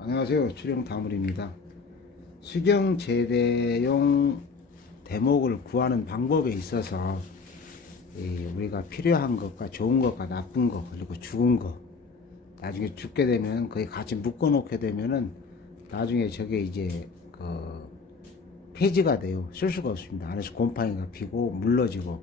안녕하세요. 출영다물입니다. 수경 재배용 대목을 구하는 방법에 있어서 우리가 필요한 것과 좋은 것과 나쁜 것 그리고 죽은 것 나중에 죽게 되면 거의 같이 묶어 놓게 되면은 나중에 저게 이제 폐지가 돼요. 쓸 수가 없습니다. 안에서 곰팡이가 피고 물러지고,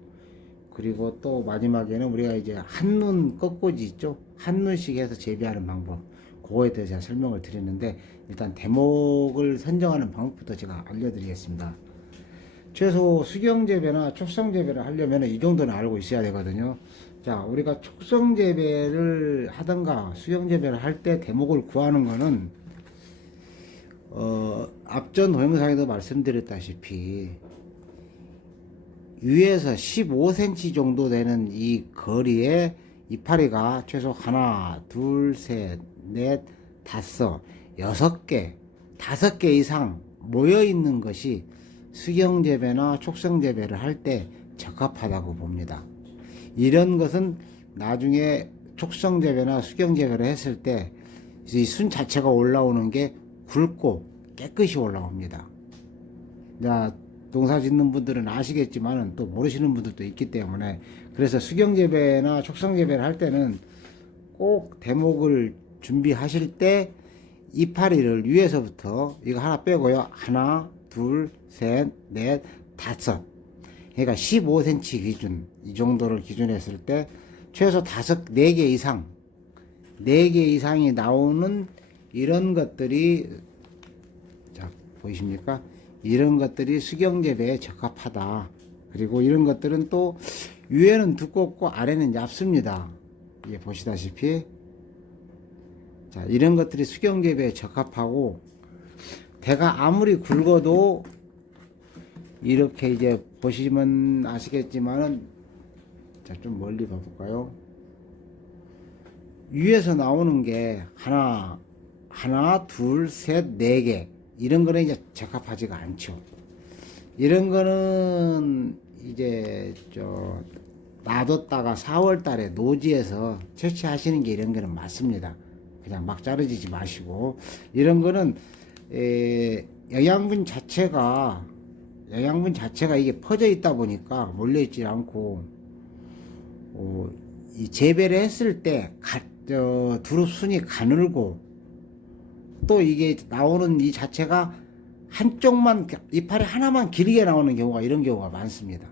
그리고 또 마지막에는 우리가 이제 한눈 꺾꽂이 있죠. 한눈씩 해서 재배하는 방법, 그거에 대해서 제가 설명을 드리는데, 일단 대목을 선정하는 방법부터 제가 알려드리겠습니다. 최소 수경 재배나 촉성 재배를 하려면 이 정도는 알고 있어야 되거든요. 자, 우리가 촉성 재배를 하던가 수경 재배를 할 때 대목을 구하는 거는 앞전 동영상에도 말씀드렸다시피 위에서 15cm 정도 되는 이 거리에 이파리가 최소 하나, 둘, 셋, 넷, 다섯, 6개, 5개 이상 모여 있는 것이 수경재배나 촉성재배를 할 때 적합하다고 봅니다. 이런 것은 나중에 촉성재배나 수경재배를 했을 때 이 순 자체가 올라오는 게 굵고 깨끗이 올라옵니다. 자, 농사 짓는 분들은 아시겠지만 또 모르시는 분들도 있기 때문에, 그래서 수경재배나 촉성재배를 할 때는 꼭 대목을 준비하실 때 이파리를 위에서부터 이거 하나 빼고요. 하나, 둘, 셋, 넷, 다섯. 그러니까 15cm 기준, 이 정도를 기준했을 때 최소 4개 이상, 4개 이상이 나오는 이런 것들이, 자, 보이십니까? 이런 것들이 수경재배에 적합하다. 그리고 이런 것들은 또 위에는 두껍고 아래는 얇습니다. 이게 보시다시피, 자, 이런 것들이 수경재배에 적합하고, 대가 아무리 굵어도 이렇게 이제 보시면 아시겠지만은, 자, 좀 멀리 봐볼까요? 위에서 나오는 게 하나, 둘, 셋, 4개. 이런 거는 이제 적합하지가 않죠. 이런 거는 이제 놔뒀다가 4월 달에 노지에서 채취하시는 게 이런 거는 맞습니다. 그냥 막 자르지 마시고, 이런 거는 영양분 자체가 이게 퍼져 있다 보니까 몰려 있지 않고, 이 재배를 했을 때 두릅 순이 가늘고, 또 이게 나오는 이 자체가 한쪽만, 이파리 하나만 길게 나오는 경우가, 이런 경우가 많습니다.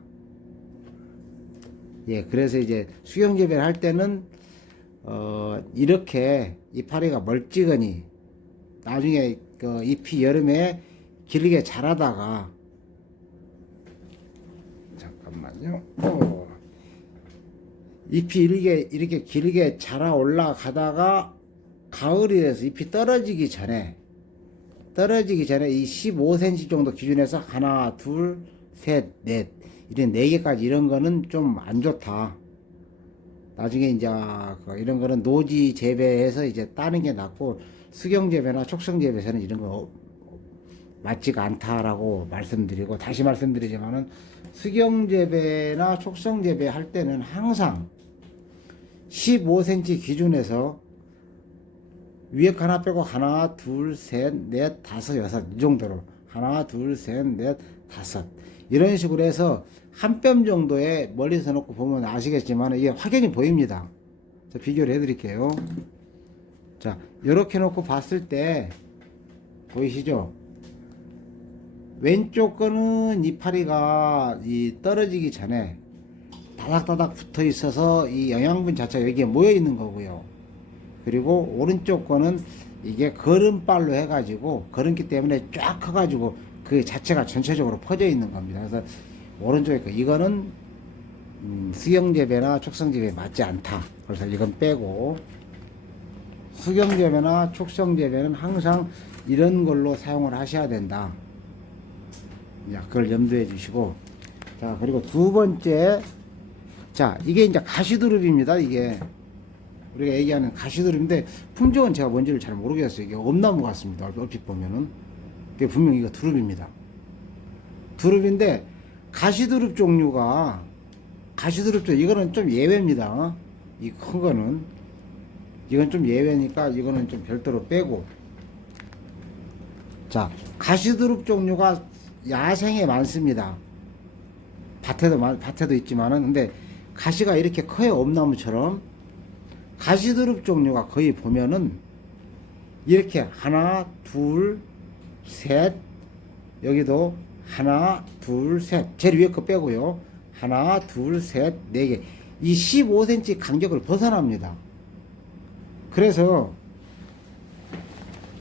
예, 그래서 이제 수경 재배를 할 때는 이렇게 이파리가 멀찌거니 나중에 잎이 여름에 길게 자라다가, 잠깐만요. 잎이 이렇게 길게 자라 올라가다가 가을이 돼서 잎이 떨어지기 전에 이 15cm 정도 기준에서 하나, 둘, 셋, 넷, 이런 4개까지, 이런 거는 좀 안 좋다. 나중에 이제 이런 거는 노지 재배해서 이제 따는 게 낫고, 수경 재배나 촉성 재배에서는 이런 거 맞지가 않다라고 말씀드리고, 다시 말씀드리지만은 수경 재배나 촉성 재배 할 때는 항상 15cm 기준에서 위에 하나 빼고 하나, 둘, 셋, 넷, 다섯, 여섯, 이 정도로 하나, 둘, 셋, 넷, 다섯, 이런 식으로 해서 한 뼘 정도에 멀리서 놓고 보면 아시겠지만 이게 확연히 보입니다. 자, 비교를 해드릴게요. 자, 이렇게 놓고 봤을 때 보이시죠? 왼쪽 거는 이파리가 떨어지기 전에 다닥다닥 붙어 있어서 이 영양분 자체가 여기에 모여 있는 거고요. 그리고 오른쪽 거는 이게 거름발로 해가지고, 거름기 때문에 쫙 커가지고 그 자체가 전체적으로 퍼져 있는 겁니다. 그래서 오른쪽에 거, 이거는 수경재배나 촉성재배에 맞지 않다. 그래서 이건 빼고, 수경재배나 촉성재배는 항상 이런 걸로 사용을 하셔야 된다. 자, 그걸 염두해 주시고, 자, 그리고 두 번째, 자, 이게 이제 가시두릅입니다. 이게 우리가 얘기하는 가시두릅인데, 품종은 제가 뭔지를 잘 모르겠어요. 이게 엄나무 같습니다. 얼핏 보면은. 이게 분명 이거 두릅입니다. 두릅인데, 가시두릅 종류가, 이거는 좀 예외입니다. 이 큰 거는. 이건 좀 예외니까 이거는 좀 별도로 빼고, 자, 가시드룹 종류가 야생에 많습니다. 밭에도 있지만은, 근데 가시가 이렇게 커요. 엄나무처럼. 가시드룹 종류가 거의 보면은 이렇게 하나, 둘, 셋, 여기도 하나, 둘, 셋. 제일 위에 거 빼고요. 하나, 둘, 셋, 네 개. 이 15cm 간격을 벗어납니다. 그래서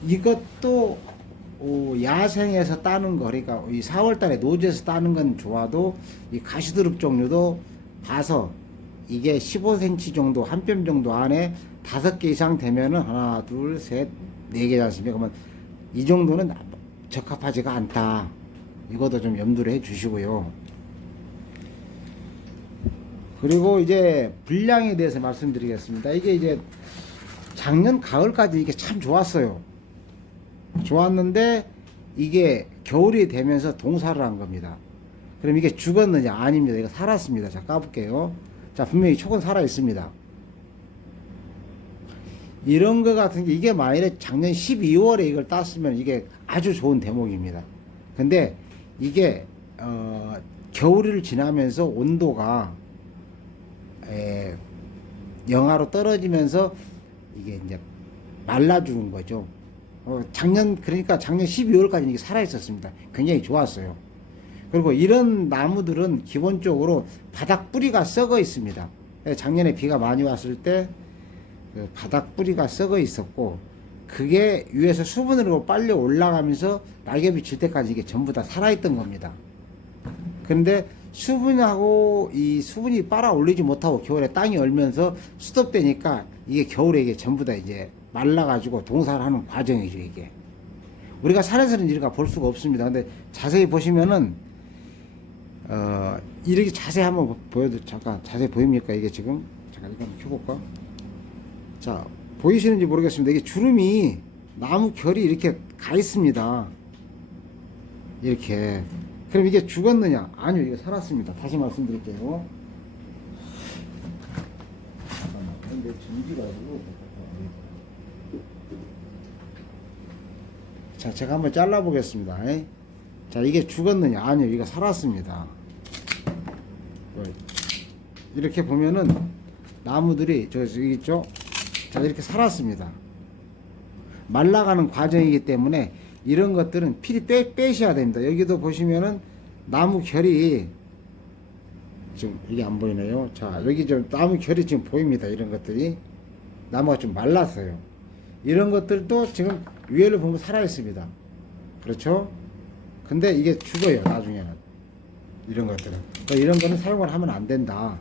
이것도 야생에서 따는 거, 그러니까 이 4월달에 노지에서 따는 건 좋아도 이 가시드룹 종류도 봐서 이게 15cm 정도, 한 뼘 정도 안에 5개 이상 되면은 하나, 둘, 셋, 네 개지 않습니까? 그러면 이 정도는 적합하지가 않다. 이것도 좀 염두를 해 주시고요. 그리고 이제 분량에 대해서 말씀드리겠습니다. 이게 이제 작년 가을까지 이게 참 좋았어요. 좋았는데 이게 겨울이 되면서 동사를 한 겁니다. 그럼 이게 죽었느냐? 아닙니다. 이거 살았습니다. 자, 까볼게요. 자, 분명히 촉은 살아 있습니다. 이런 거 같은 게 이게 만일에 작년 12월에 이걸 땄으면 이게 아주 좋은 대목입니다. 근데 이게 겨울을 지나면서 온도가 영하로 떨어지면서 이게 이제 말라 죽은 거죠. 그러니까 작년 12월까지 이게 살아 있었습니다. 굉장히 좋았어요. 그리고 이런 나무들은 기본적으로 바닥 뿌리가 썩어 있습니다. 작년에 비가 많이 왔을 때 그 바닥 뿌리가 썩어 있었고, 그게 위에서 수분으로 빨리 올라가면서 낙엽이 질 때까지 이게 전부 다 살아있던 겁니다. 그런데 이 수분이 빨아 올리지 못하고 겨울에 땅이 얼면서 수독되니까 이게 겨울에 이게 전부 다 이제 말라가지고 동사를 하는 과정이죠, 이게. 우리가 산에서는 이렇게 볼 수가 없습니다. 근데 자세히 보시면은, 이렇게 자세히 한번 잠깐 자세히 보입니까? 이게 지금? 잠깐 이거 한번 켜볼까? 자, 보이시는지 모르겠습니다. 이게 주름이 나무 결이 이렇게 가 있습니다. 이렇게. 그럼 이게 죽었느냐? 아니요, 이게 살았습니다. 다시 말씀드릴게요. 잠깐만, 근데 전기가지고. 자, 제가 한번 잘라보겠습니다. 자, 이게 죽었느냐? 아니요, 이거 살았습니다. 이렇게 보면은 나무들이 저기 있죠? 자, 이렇게 살았습니다. 말라가는 과정이기 때문에 이런 것들은 필히 빼셔야 됩니다. 여기도 보시면은 나무 결이 지금 이게 안 보이네요. 자, 여기 좀 나무 결이 지금 보입니다. 이런 것들이 나무가 좀 말랐어요. 이런 것들도 지금 위에를 보면 살아 있습니다. 그렇죠? 근데 이게 죽어요. 나중에는 이런 것들은. 그러니까 이런 거는 사용을 하면 안 된다.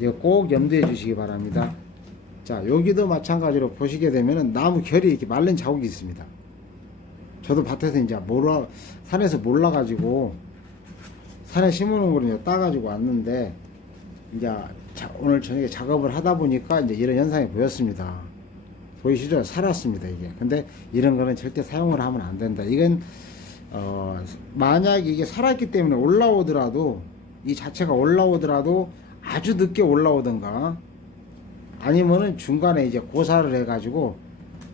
이거 꼭 염두해 주시기 바랍니다. 자, 여기도 마찬가지로 보시게 되면은 나무 결이 이렇게 마른 자국이 있습니다. 저도 밭에서 이제 산에서 몰라가지고 산에 심어놓은 거를 이제 따가지고 왔는데, 이제 오늘 저녁에 작업을 하다 보니까 이제 이런 현상이 보였습니다. 보이시죠? 살았습니다, 이게. 근데 이런 거는 절대 사용을 하면 안 된다. 이건, 만약 이게 살았기 때문에 올라오더라도, 이 자체가 올라오더라도 아주 늦게 올라오던가, 아니면은 중간에 이제 고사를 해가지고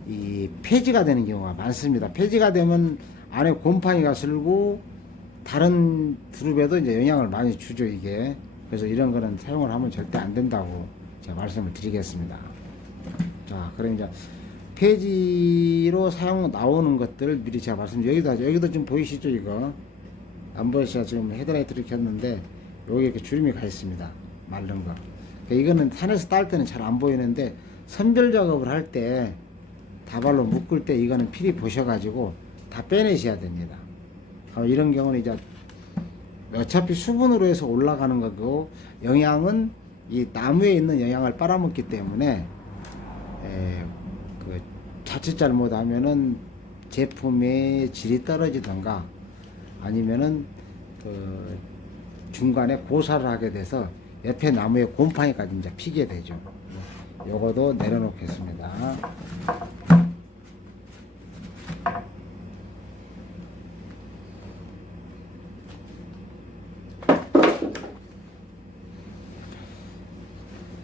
이 폐지가 되는 경우가 많습니다. 폐지가 되면 안에 곰팡이가 슬고 다른 두릅에도 이제 영향을 많이 주죠, 이게. 그래서 이런 거는 사용을 하면 절대 안 된다고 제가 말씀을 드리겠습니다. 자, 그럼 이제 폐지로 나오는 것들 미리 제가 여기도 좀 보이시죠, 이거? 안 보이시죠? 지금 헤드라이트를 켰는데 여기 이렇게 주름이 가 있습니다. 마른 거. 이거는 산에서 딸 때는 잘 안 보이는데 선별 작업을 할 때 다발로 묶을 때 이거는 필히 보셔가지고 다 빼내셔야 됩니다. 이런 경우는 이제 어차피 수분으로 해서 올라가는 거고, 영양은 이 나무에 있는 영양을 빨아먹기 때문에 그 자칫 잘못하면은 제품의 질이 떨어지던가 아니면은 그 중간에 고사를 하게 돼서 옆에 나무에 곰팡이까지 이제 피게 되죠. 요거도 내려놓겠습니다.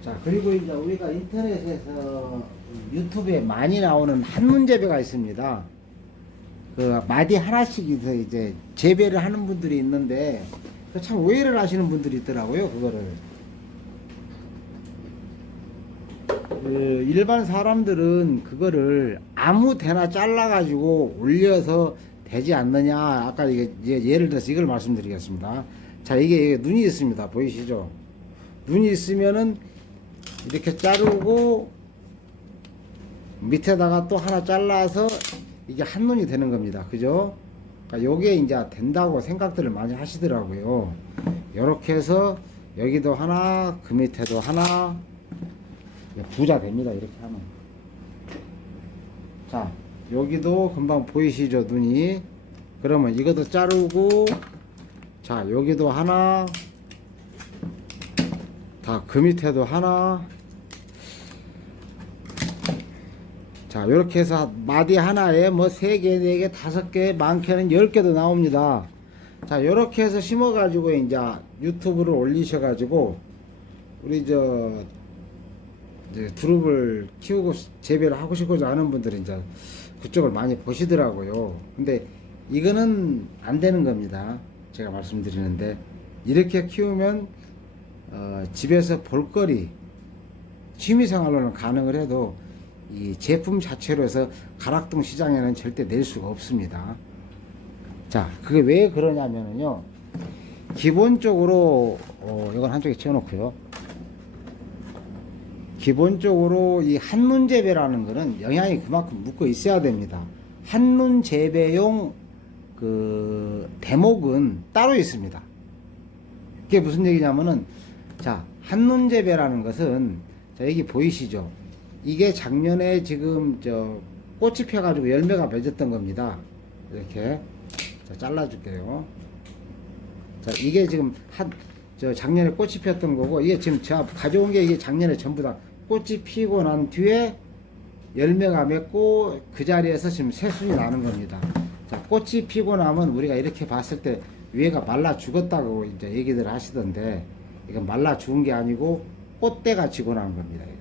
자, 그리고 이제 우리가 인터넷에서 유튜브에 많이 나오는 한문재배가 있습니다. 그 마디 하나씩 이제 재배를 하는 분들이 있는데 참 오해를 하시는 분들이 있더라고요. 그거를 그 일반 사람들은 그거를 아무 데나 잘라 가지고 올려서 되지 않느냐. 아까 이게 예를 들어서 이걸 말씀드리겠습니다. 자, 이게 눈이 있습니다. 보이시죠? 눈이 있으면은 이렇게 자르고 밑에다가 또 하나 잘라서 이게 한 눈이 되는 겁니다. 그죠? 그러니까 요게 이제 된다고 생각들을 많이 하시더라고요. 요렇게 해서 여기도 하나, 그 밑에도 하나, 부자 됩니다. 이렇게 하면. 자, 여기도 금방 보이시죠? 눈이. 그러면 이것도 자르고, 자, 여기도 하나, 다 그 밑에도 하나. 자, 이렇게 해서 마디 하나에 뭐 3개, 4개, 5개, 많게는 10개도 나옵니다. 자, 이렇게 해서 심어가지고 이제 유튜브를 올리셔가지고 우리 이제 두릅을 키우고 재배를 하고 싶고자 하는 분들은 이제 그쪽을 많이 보시더라고요. 근데 이거는 안 되는 겁니다. 제가 말씀드리는데 이렇게 키우면 집에서 볼거리 취미생활로는 가능을 해도 이 제품 자체로 해서 가락동 시장에는 절대 낼 수가 없습니다. 자, 그게 왜 그러냐면요. 기본적으로 이건 한쪽에 채워놓고요. 기본적으로 이 한눈 재배라는 거는 영양이 그만큼 묻고 있어야 됩니다. 한눈 재배용 그 대목은 따로 있습니다. 그게 무슨 얘기냐면은 자, 한눈 재배라는 것은 자, 여기 보이시죠? 이게 작년에 지금 꽃이 펴가지고 열매가 맺었던 겁니다. 이렇게 자, 잘라줄게요. 자, 이게 지금 작년에 꽃이 폈던 거고 이게 지금 제가 가져온 게 이게 작년에 전부 다 꽃이 피고 난 뒤에 열매가 맺고 그 자리에서 지금 새순이 나는 겁니다. 자, 꽃이 피고 나면 우리가 이렇게 봤을 때 위에가 말라 죽었다고 이제 얘기들 하시던데 이건 말라 죽은 게 아니고 꽃대가 지고 난 겁니다. 이거는.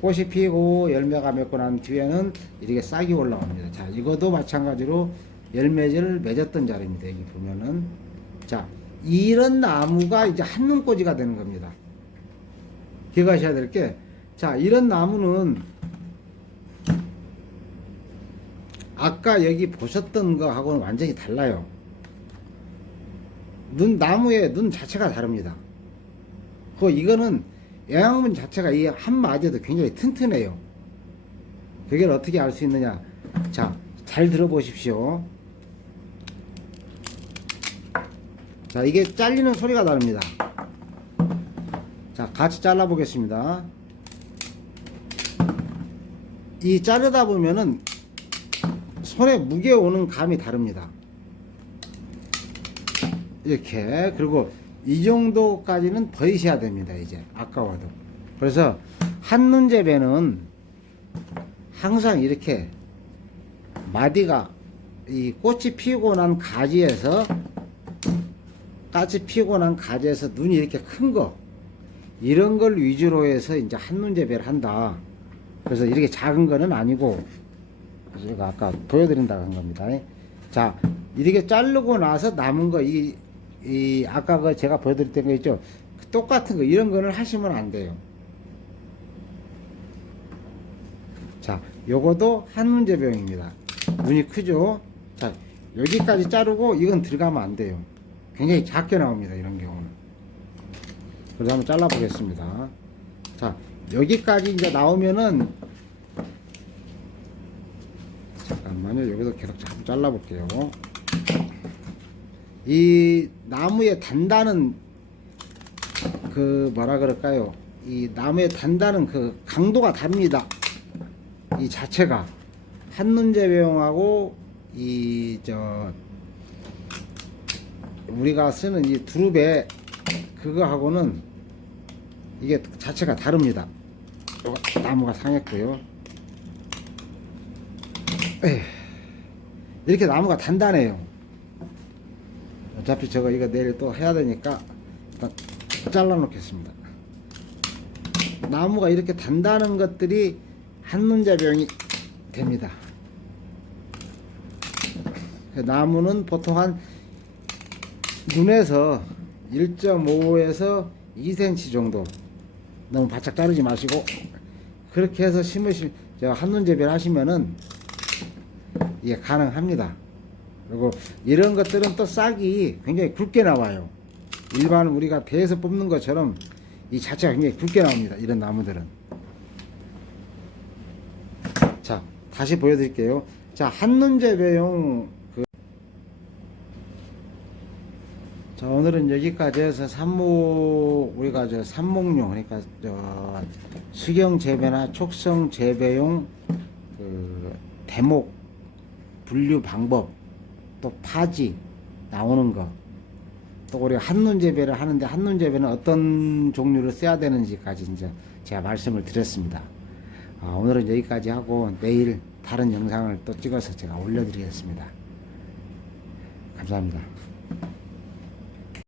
꽃이 피고 열매가 맺고 난 뒤에는 이렇게 싹이 올라옵니다. 자, 이것도 마찬가지로 열매를 맺었던 자리입니다. 여기 보면은 자, 이런 나무가 이제 한눈꽂이가 되는 겁니다. 기억하셔야 될 게, 자, 이런 나무는 아까 여기 보셨던 거하고는 완전히 달라요. 나무의 눈 자체가 다릅니다. 이거는 영양분 자체가 이 한 마디도 굉장히 튼튼해요. 그걸 어떻게 알 수 있느냐? 자, 잘 들어보십시오. 자, 이게 잘리는 소리가 다릅니다. 자, 같이 잘라 보겠습니다. 이 자르다 보면은 손에 무게 오는 감이 다릅니다. 이렇게. 그리고 이 정도까지는 버리셔야 됩니다. 이제 아까워도. 그래서 한눈 재배는 항상 이렇게 마디가 이 꽃이 피고 난 가지에서 눈이 이렇게 큰 거, 이런 걸 위주로 해서 이제 한눈 재배를 한다. 그래서 이렇게 작은 거는 아니고, 그래서 제가 아까 보여드린다고 한 겁니다. 자, 이렇게 자르고 나서 남은 거, 아까 그 제가 보여드렸던 거 있죠? 똑같은 거, 이런 거는 하시면 안 돼요. 자, 요거도 한눈 재배용입니다. 눈이 크죠? 자, 여기까지 자르고 이건 들어가면 안 돼요. 굉장히 작게 나옵니다. 이런 경우는. 그래서 한번 잘라 보겠습니다. 자, 여기까지 이제 나오면은 잠깐만요. 여기서 계속 한번 잘라 볼게요. 이 나무의 단단한 그 뭐라 그럴까요? 이 나무의 단단한 그 강도가 다릅니다. 이 자체가 한눈 재배용하고 우리가 쓰는 이 두릅의 그거하고는 이게 자체가 다릅니다. 나무가 상했고요. 이렇게 나무가 단단해요. 어차피 이거 내일 또 해야 되니까 일단 잘라 놓겠습니다. 나무가 이렇게 단단한 것들이 한눈 재배용이 됩니다. 그 나무는 보통 한 눈에서 1.5에서 2cm 정도, 너무 바짝 자르지 마시고 그렇게 해서 한눈 재배를 하시면은 이게 가능합니다. 그리고 이런 것들은 또 싹이 굉장히 굵게 나와요. 일반 우리가 배에서 뽑는 것처럼 이 자체가 굉장히 굵게 나옵니다. 이런 나무들은. 자, 다시 보여드릴게요. 자, 한눈 재배용 자, 오늘은 여기까지 해서 우리가 삽목용, 그러니까 수경 재배나 촉성 재배용 대목 분류 방법, 또 파지 나오는 거, 또 우리가 한눈 재배를 하는데 한눈 재배는 어떤 종류를 써야 되는지까지 이제 제가 말씀을 드렸습니다. 오늘은 여기까지 하고 내일 다른 영상을 또 찍어서 제가 올려드리겠습니다. 감사합니다.